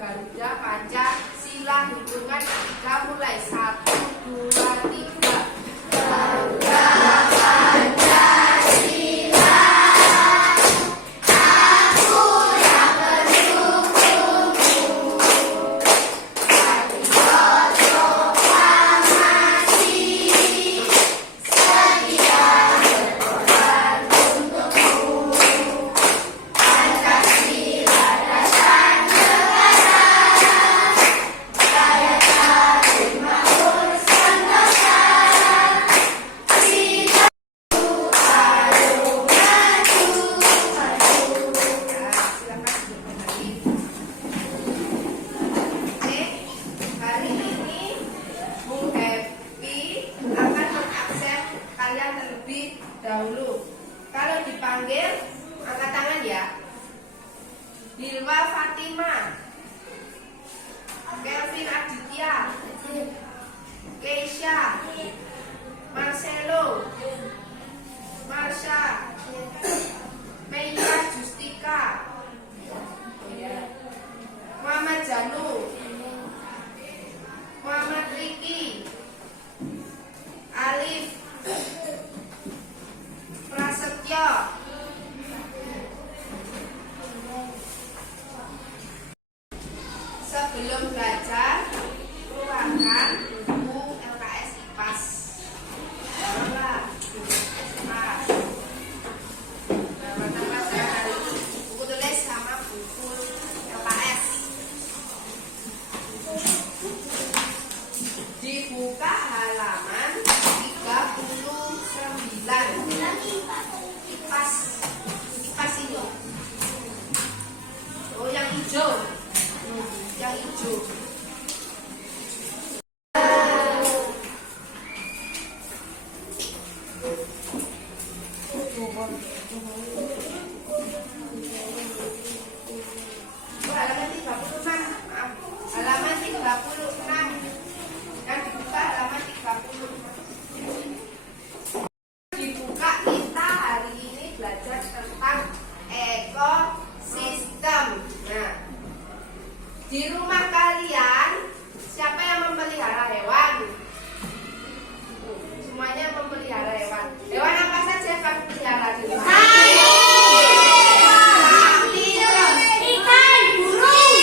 Garuda Pancasila. Hitungan ketiga mulai. 1, 2, 3. Garuda Pancasila, aku yang mendukungmu. Patriot proklamasi, setia berkorban untukmu. Pancasila dasar negara, rakyat adil makmur sentosa. Kita ayo maju, maju. Silakan duduk lagi. Oke, hari ini Bung Happy akan mengabsen kalian terlebih dahulu. Kalau dipanggil, angkat tangan ya. Dilwa Fatima, Kelvin Aditya, Keisha, Marcelo, Marsha, Meira Justika, Muhammad Janu, Muhammad Riki, Alif, Prasetyo. Sebelum belajar, keluarkan buku LKS IPAS. Bawalah buku IPAS. Pertama saya hari ini buku tulis sama buku LKS. Dibuka halaman 39. IPAS. IPAS ini. Oh, yang hijau. Yang hijau. Halaman 36. Maaf. Halaman 36. Yang dibuka halaman 36. Dibuka, kita hari ini belajar tentang ekosistem. Nah, di rumah kalian siapa yang memelihara hewan? Semuanya memelihara hewan. Hewan apa saja yang kamu pelihara di rumah? Sapi, ikan, burung,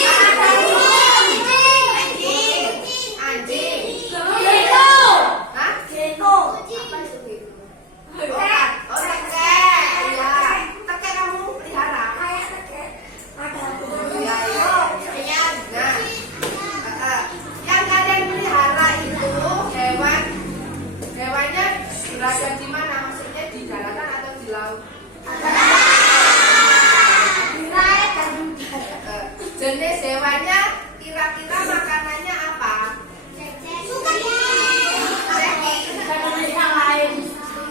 anjing, gecko. Hah? Gecko. Apa itu gecko? Oh, tekek. Ya, tekek kamu pelihara? Ya, ya. Nah, yang kalian pelihara itu hewannya berada di mana? Maksudnya di daratan atau di laut? Jenis hewannya kira-kira makanannya apa?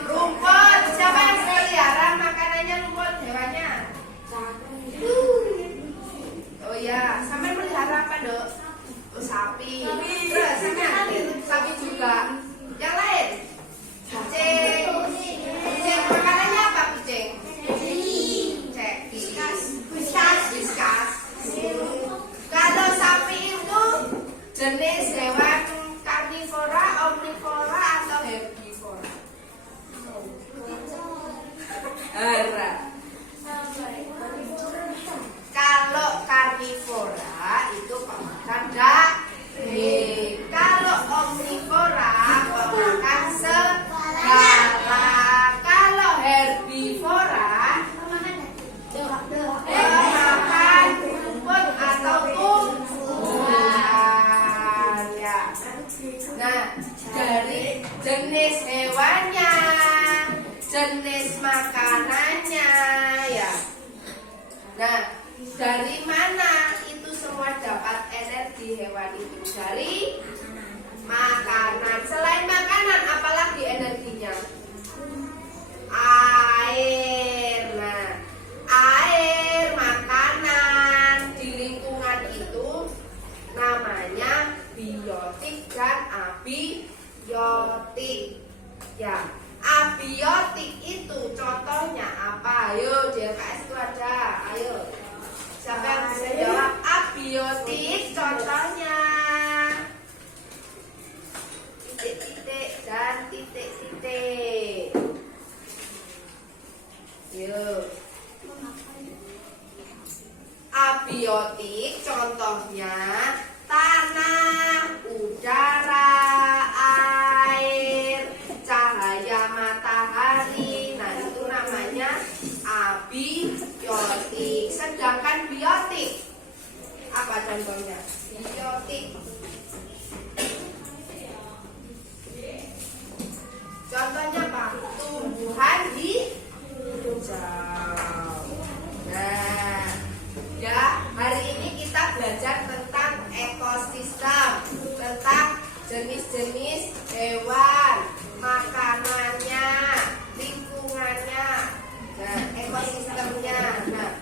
Rumput. Siapa yang pelihara makanannya rumput hewannya? Oh ya, sampai pelihara apa, Dok? Oh, sapi. Terus sapi juga. Yang lain? Kucing. Kucing makanannya apa kucing? Whiskas. Kalau sapi itu jenis hewan karnivora, omnivora atau herbivora? Kalau karnivora itu pemakan daging. Kalau omnivora pemakan segala. Kalau herbivora makan rumput atau tumbuhan. Ya. Nah, dari jenis hewannya, jenis makanannya, ya. Nah, dari mana itu semua dapat energi hewan itu? Dari makanan. Selain makanan, apalagi energinya? Air. Nah, air, makanan di lingkungan itu namanya biotik dan abiotik. Ya, abiotik itu contohnya apa? Ayo, di LKS itu ada. Ayo, siapa yang bisa jawab? abiotik contohnya titik-titik dan titik-titik. Yuk. Abiotik contohnya tanah, udara, air, cahaya matahari. Nah, itu namanya abiotik. Sedangkan biotik apa contohnya? Biotik contohnya apa? Tumbuhan hijau. Nah, ya, hari ini kita belajar tentang ekosistem, tentang jenis-jenis hewan, makanannya, lingkungannya, dan ekosistemnya. Nah,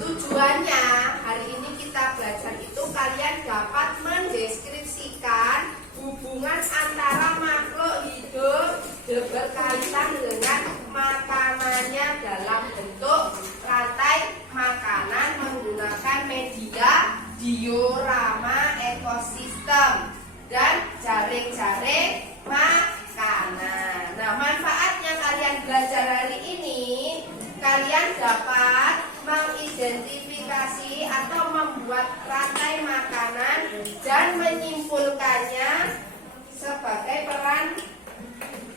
tujuannya hari ini kita belajar itu kalian dapat mendeskripsikan hubungan antara makhluk hidup berkaitan dengan makanannya dalam bentuk rantai makanan menggunakan media diorama ekosistem dan jaring-jaring makanan. Nah, manfaatnya kalian belajar hari ini, kalian dapat mengidentifikasi atau membuat rantai makanan dan menyimpulkannya sebagai peran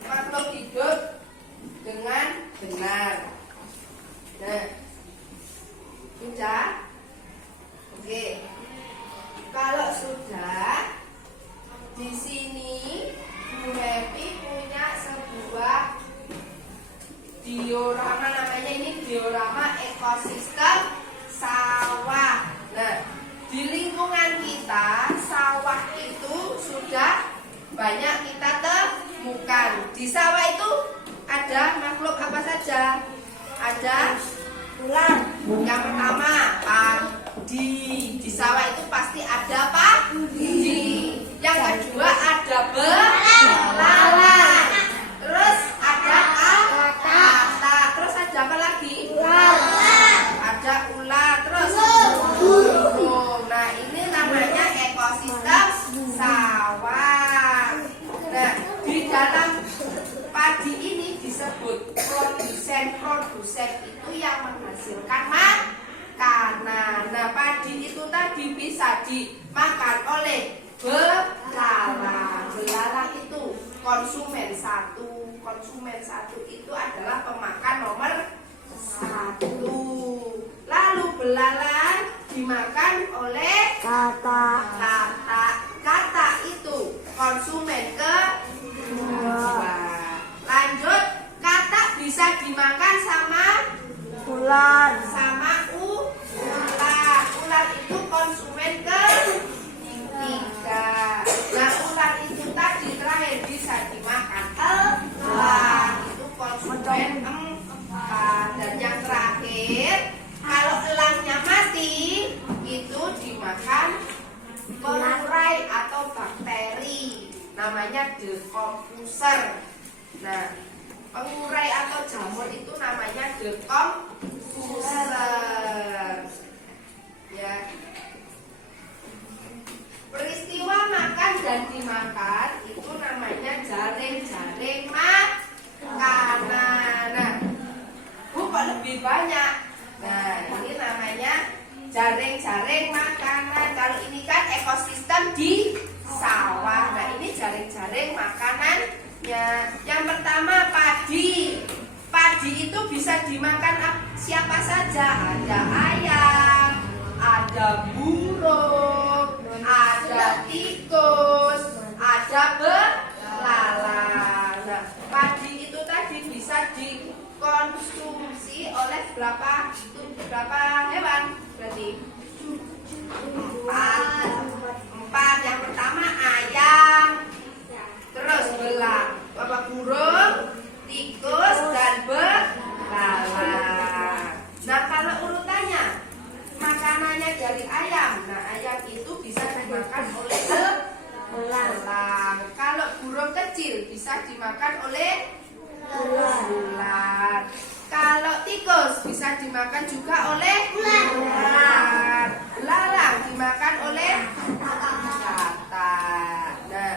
makhluk hidup dengan benar. Nah, sudah? Oke. Kalau sudah, di sini Bu Happy punya sebuah diorama, namanya ini diorama ekosistem sawah. Nah, di lingkungan kita sawah itu sudah banyak kita temukan. Di sawah itu ada makhluk apa saja? Ada ular. Yang pertama padi. Di sawah itu pasti ada padi. Yang kedua ada belalang. Terus ada kata. Terus ada apa lagi? Ada ular. Terus burung. Nah, ini namanya ekosistem sawah. Nah, di dalam padi ini disebut produsen itu yang menghasilkan makanan. Nah, padi itu tadi bisa dimakan oleh belalang. Belalang itu konsumen satu. Konsumen satu itu adalah pemakan nomor satu. Lalu belalang dimakan oleh kata. Kata itu konsumen kedua. Lanjut, kata bisa dimakan sama ular. Ular itu konsumen ketiga. Nah, ular itu tadi terakhir bisa dimakan elang. Itu konsumen empat. Dan yang terakhir, kalau elangnya mati, itu dimakan pengurai atau bakteri. Namanya decomposer. Nah, pengurai atau jamur itu namanya decomposer. Ya. Peristiwa makan dan dimakan itu namanya jaring-jaring makanan. Nah, Bu, kok lebih banyak? Nah, ini namanya jaring-jaring makanan. Kalau ini kan ekosistem di sawah. Nah, ini jaring-jaring makanannya. Yang pertama padi. Padi itu bisa dimakan siapa saja. Ada ayam, ada burung, ada tikus, ada belalang. Nah, padi itu tadi bisa dikonsumsi oleh berapa hewan? Berarti empat. Yang pertama ayam, terus burung, tikus, dan belalang. Nah, kalau urutannya makanannya dari ayam. Nah, ayam itu bisa dimakan oleh belalang. Kalau burung kecil bisa dimakan oleh ular. Kalau tikus bisa dimakan juga oleh ular. belalang dimakan oleh katak. Nah,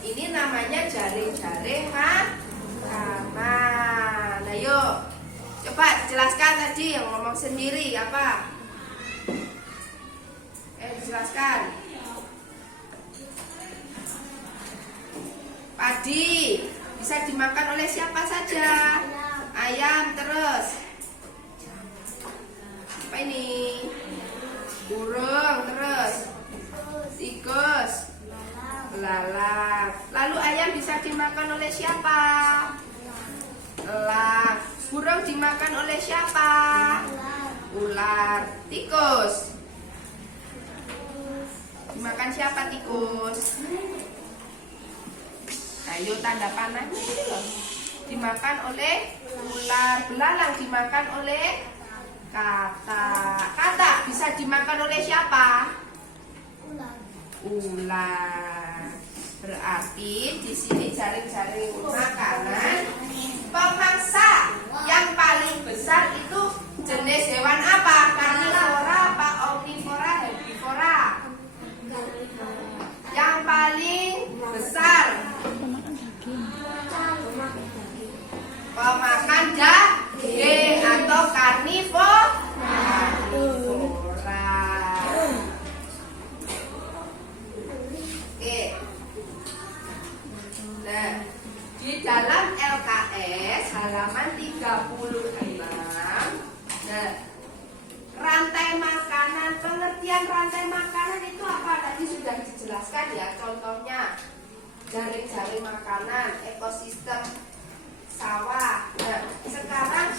ini namanya jaring-jaring makanan. Nah, yuk, coba jelaskan tadi yang ngomong sendiri apa? Dijelaskan. Padi bisa dimakan oleh siapa saja? Ayam, terus apa ini? Burung, terus tikus, belalang. Lalu ayam bisa dimakan oleh siapa? Elang. Burung dimakan oleh siapa? Ular. Tikus dimakan siapa? Tikus. Ayo tanda panahnya. Dimakan oleh ular. Belalang dimakan oleh katak. Katak bisa dimakan oleh siapa? Ular. Berarti di sini jaring-jaring makanan pemangsa yang paling besar itu jenis hewan apa? Karnivora apa omnivora, herbivora? Yang paling besar pemakan daging atau karnivora. Oke. Nah, di dalam LKS halaman 36. Nah, rantai makanan, pengertian rantai makanan itu apa? Tadi sudah dijelaskan ya, contohnya jaring-jaring makanan, ekosistem sawah. Nah, sekarang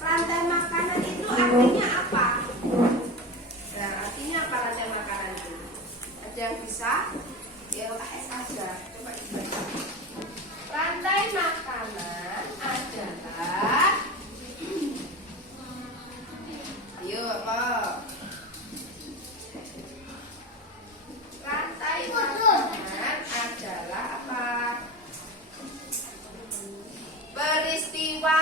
rantai makanan itu artinya apa? Nah, artinya apa rantai makanan itu? Ada yang bisa? Ya, LKS aja. Coba dibaca. Rantai makanan adalah, ayo apa? Rantai makanan adalah apa? Peristiwa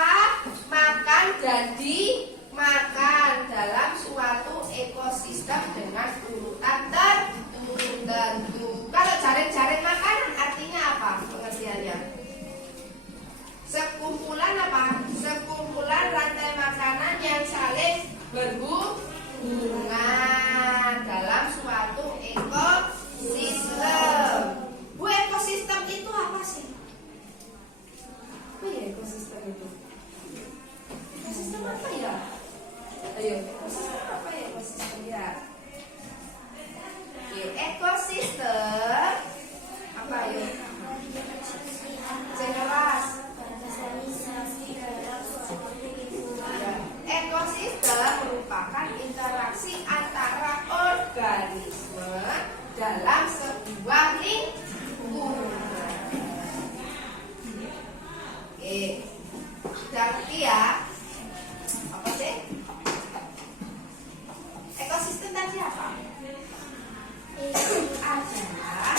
makan dan dimakan dalam suatu ekosistem dengan urutan tertentu. Kalau jaring-jaring makanan artinya apa pengertiannya? Sekumpulan apa? Sekumpulan rantai makanan yang saling berhubungan dalam suatu ekosistem. Bu, ekosistem itu apa sih? Apa ya ekosistem itu? Ekosistem apa ya? Ayo, ekosistem apa ya ekosistem ya? Oke, ekosistem apa ya? Jelas. Ekosistem merupakan interaksi antara organisme dalam sebuah lingkungan. Oke, berarti ya apa sih? Ekosistem tadi apa? Adalah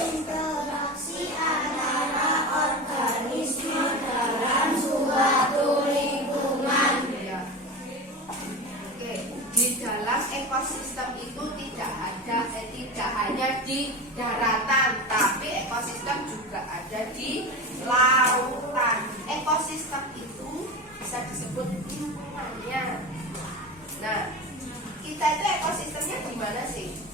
interaksi antara organisme dalam suatu lingkungan. Ya. Oke, di dalam ekosistem itu tidak hanya di daratan, tapi ekosistem juga ada di lautan. Ekosistem itu bisa disebut lingkungannya. Nah, kita itu ekosistemnya gimana sih?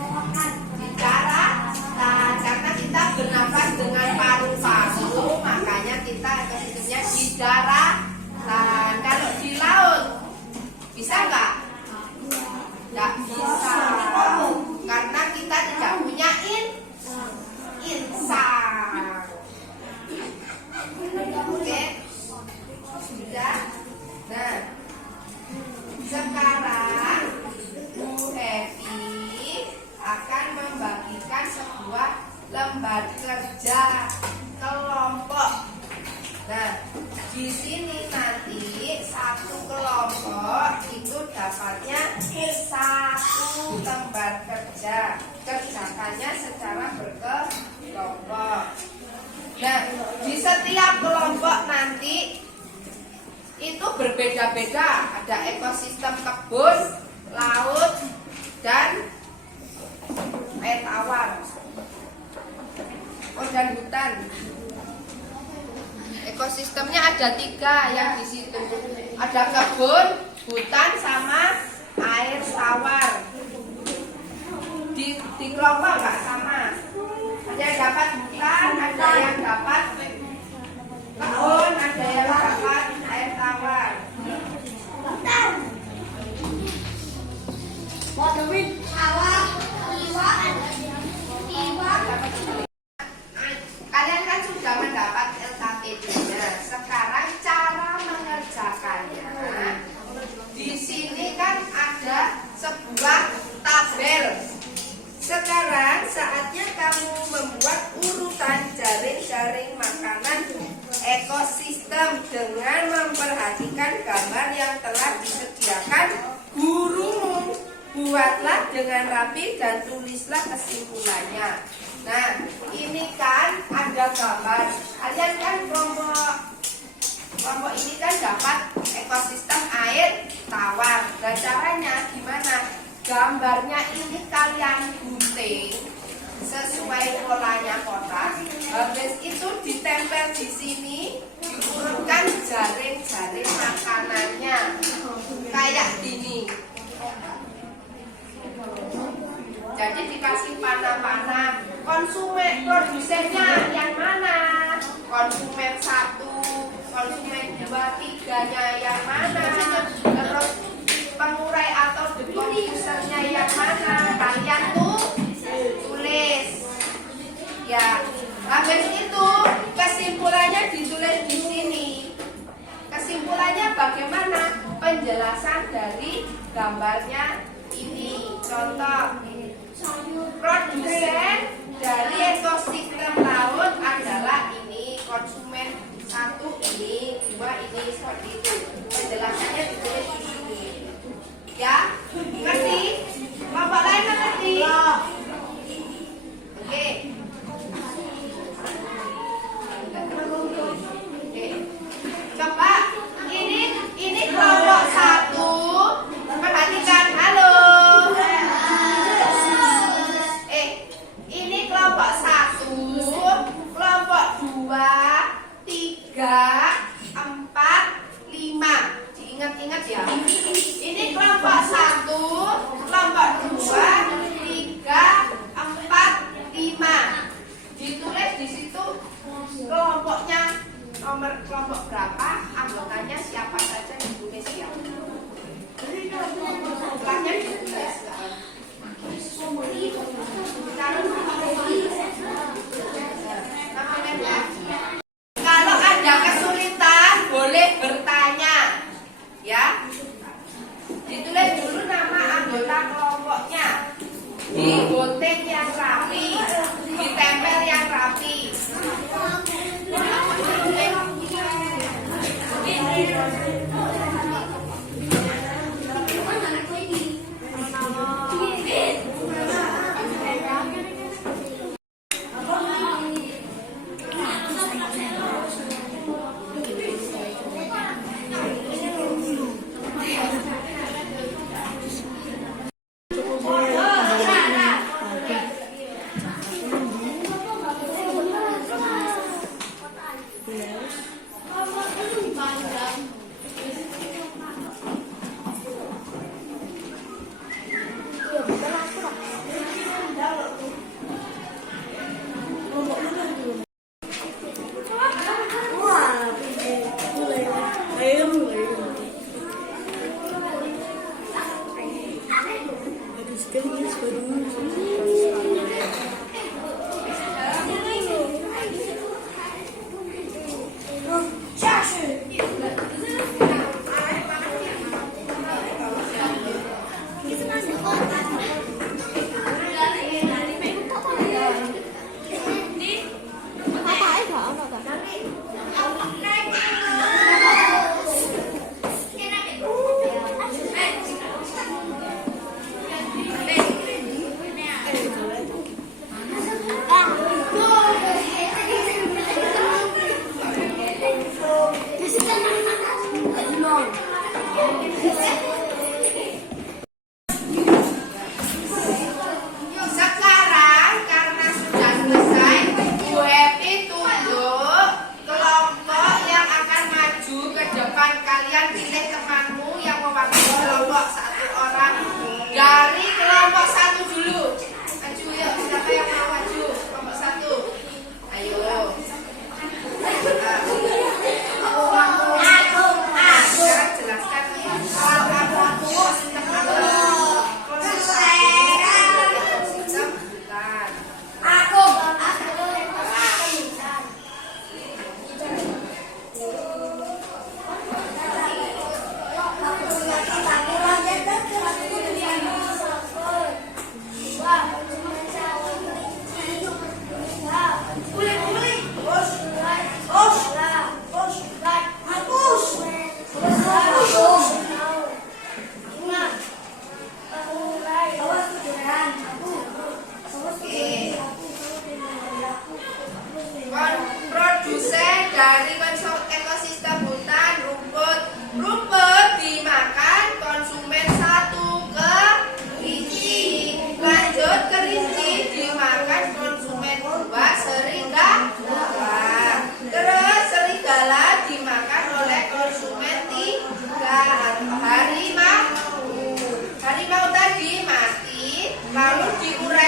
Di daratan, karena kita bernafas dengan paru-paru, makanya kita ekosistemnya di daratan. Kalau di laut bisa nggak? Nggak bisa, karena kita tidak punya insang. Oke, sudah. Nah, sekarang Bu Evi akan membagikan sebuah lembar kerja kelompok. Nah, di sini nanti satu kelompok itu dapatnya satu lembar kerja. Kerjakannya secara berkelompok. Nah, di setiap kelompok nanti itu berbeda-beda. Ada ekosistem kebun, laut, dan air tawar. Oh, dan hutan. Ekosistemnya ada 3 yang di situ. Ada kebun, hutan, sama air tawar. Di kelompok nggak sama. Ada yang dapat hutan, ada yang dapat kebun, ada yang dapat air tawar. Kalian kan sudah mendapat LKPD-nya. Sekarang cara mengerjakannya. Di sini kan ada sebuah tabel. Sekarang saatnya kamu membuat urutan jaring-jaring makanan ekosistem dengan memperhatikan gambar yang telah disediakan gurumu. Buatlah dengan rapi dan tulislah kesimpulannya. Nah, ini kan ada gambar. Kalian kan kelompok ini kan dapat ekosistem air tawar. Dan caranya gimana? Gambarnya ini kalian gunting sesuai polanya kotak. Habis itu ditempel di sini, diurutkan jaring-jaring makanannya kayak gini. Jadi dikasih panah-panah. Konsumen produsennya yang mana? Konsumen 1, konsumen 2, 3-nya yang mana? Terus pengurai atau dekomposernya yang mana? Kalian tulis. Ya, habis itu kesimpulannya ditulis di sini. Kesimpulannya bagaimana? Penjelasan dari gambarnya ini. Contoh, produsen dari ekosistem laut adalah ini, konsumen 1 ini, 2 ini, seperti itu. Penjelasannya ditulis di sini. Ya, ngerti? Bapak lain ngerti? Oke. Coba ini kelompok 1. Perhatikan, halo. Ini kelompok 1, kelompok 2, 3, 4, 5. Diingat-ingat ya. Ini kelompok 1, kelompok 2, 3, 4, 5. Ditulis di situ kelompoknya, nomor kelompok berapa, anggotanya siapa saja ditulis ya. Kelompoknya ditulis. Kalau ada kesulitan boleh bertanya, ya. Ditulis dulu nama anggota kelompoknya, digunting yang rapi, ditempel yang rapi.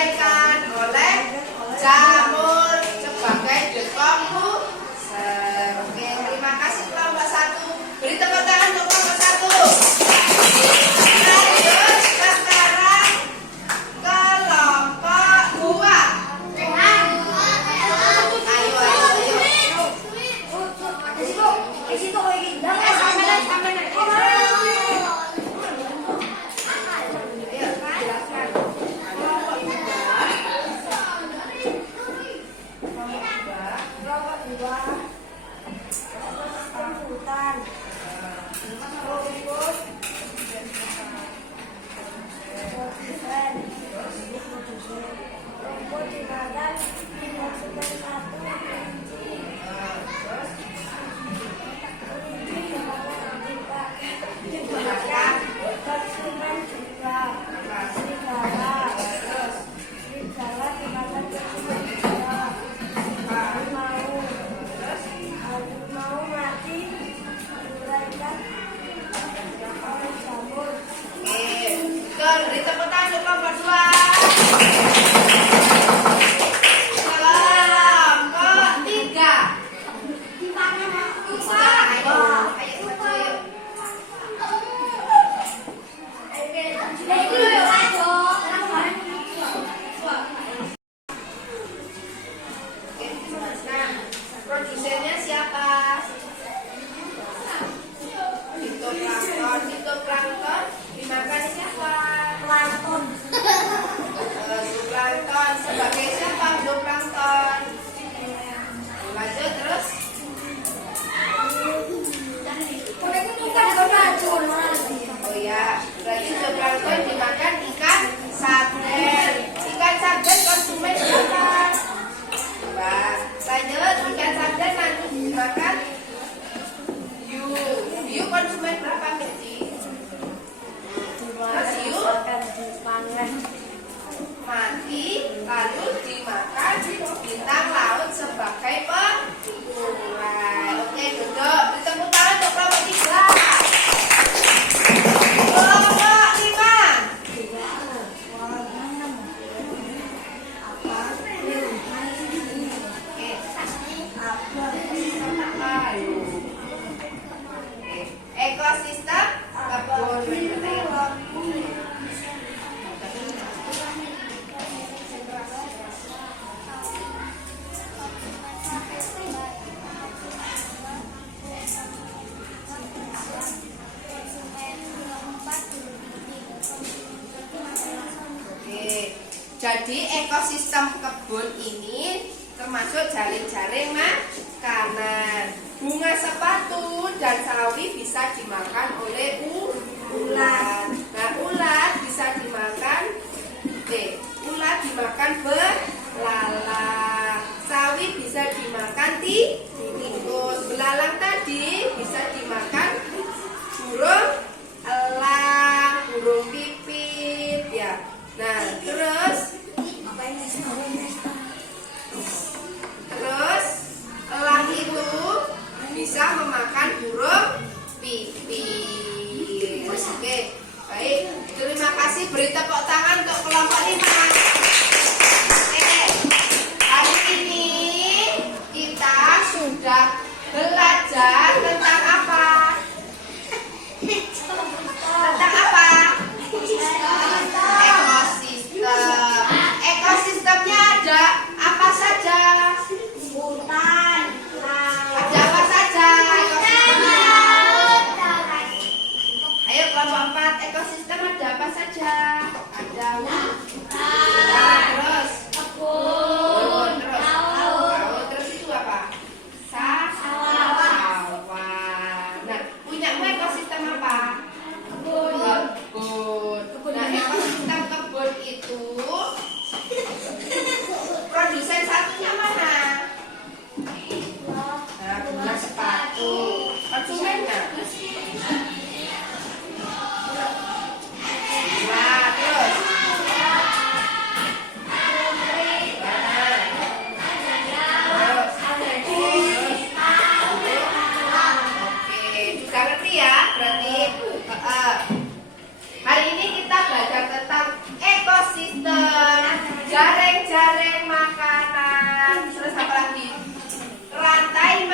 diuraikan oleh jamur sebagai dekomposer. Oke, terima kasih kelompok 1. Beri tepuk tangan untuk kelompok 1. Lanjut sekarang kelompok 2. Beri tepuk tangan untuk kelompok 2. Kelompok 3. Nah, produsennya siapa? Fitoplankton dimakan siapa? Zooplankton sebagai siapa? Zooplankton. Lanjut terus. Oh ya, berarti zooplankton dimakan ikan sarden. Ikan sarden konsumen siapa? Lanjut, ikan sarden nanti dimakan hiu. Hiu konsumen berapa Betty? Terus hiu mati lalu dimakan bintang laut sebagai pengumpulan. Oke, duduk. Beri tepuk tangan untuk kelompok 3. Kelompok 5. Ekosistem kebun. Jadi ekosistem kebun ini termasuk jaring-jaring makanan. Bunga sepatu dan sawi bisa dimakan oleh ulat. Nah, ulat bisa dimakan ulat dimakan belalang. Sawi bisa dimakan tikus. Belalang tadi bisa dimakan burung elang, burung pipit ya. Nah, terus elang itu bisa memakan burung pipit. Oke, baik. Terima kasih. Beri tepuk tangan untuk kelompok 5. Oke, hari ini kita sudah belajar tentang apa? jaring makanan. Terus apa lagi? Rantai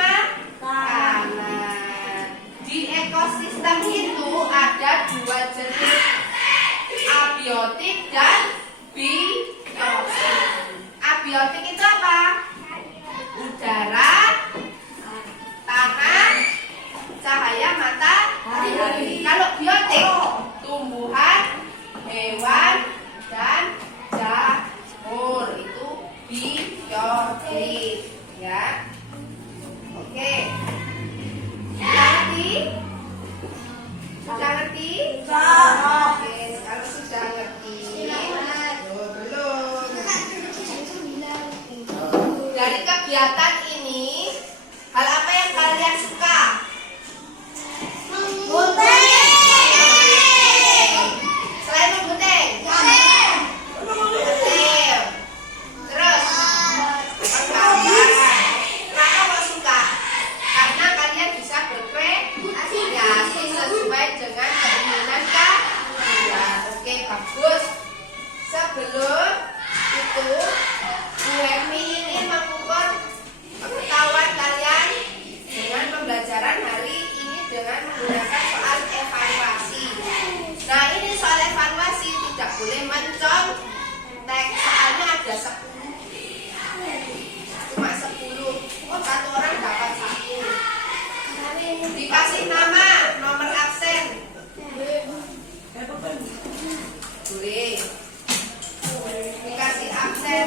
makanan. Di ekosistem itu ada dua jenis, abiotik dan biotik. Abiotik itu apa? Udara, tanah, cahaya matahari. Kalau biotik, tumbuhan, hewan, dan jamur. Itu biotik, ya. Oke. Sudah ngerti? Sudah ngerti? Oke, kalau sudah ngerti, belum. Dari kegiatan ini, hal apa yang kalian suka? Selain membuting? Terus berkawan. Kenapa kok suka? Karena kalian bisa berkreasi sesuai dengan keinginan kalian. Oke, bagus. Sebelum itu, Bu Emi ingin mengukur pengetahuan kalian dengan pembelajaran hari ini dengan menggunakan soal evaluasi. Nah, ini soal evaluasi tidak boleh mencontek, soalnya ada 10. Cuma 10. Satu orang dapat 1. Dikasih nama, nomor absen. Boleh. Dikasih absen.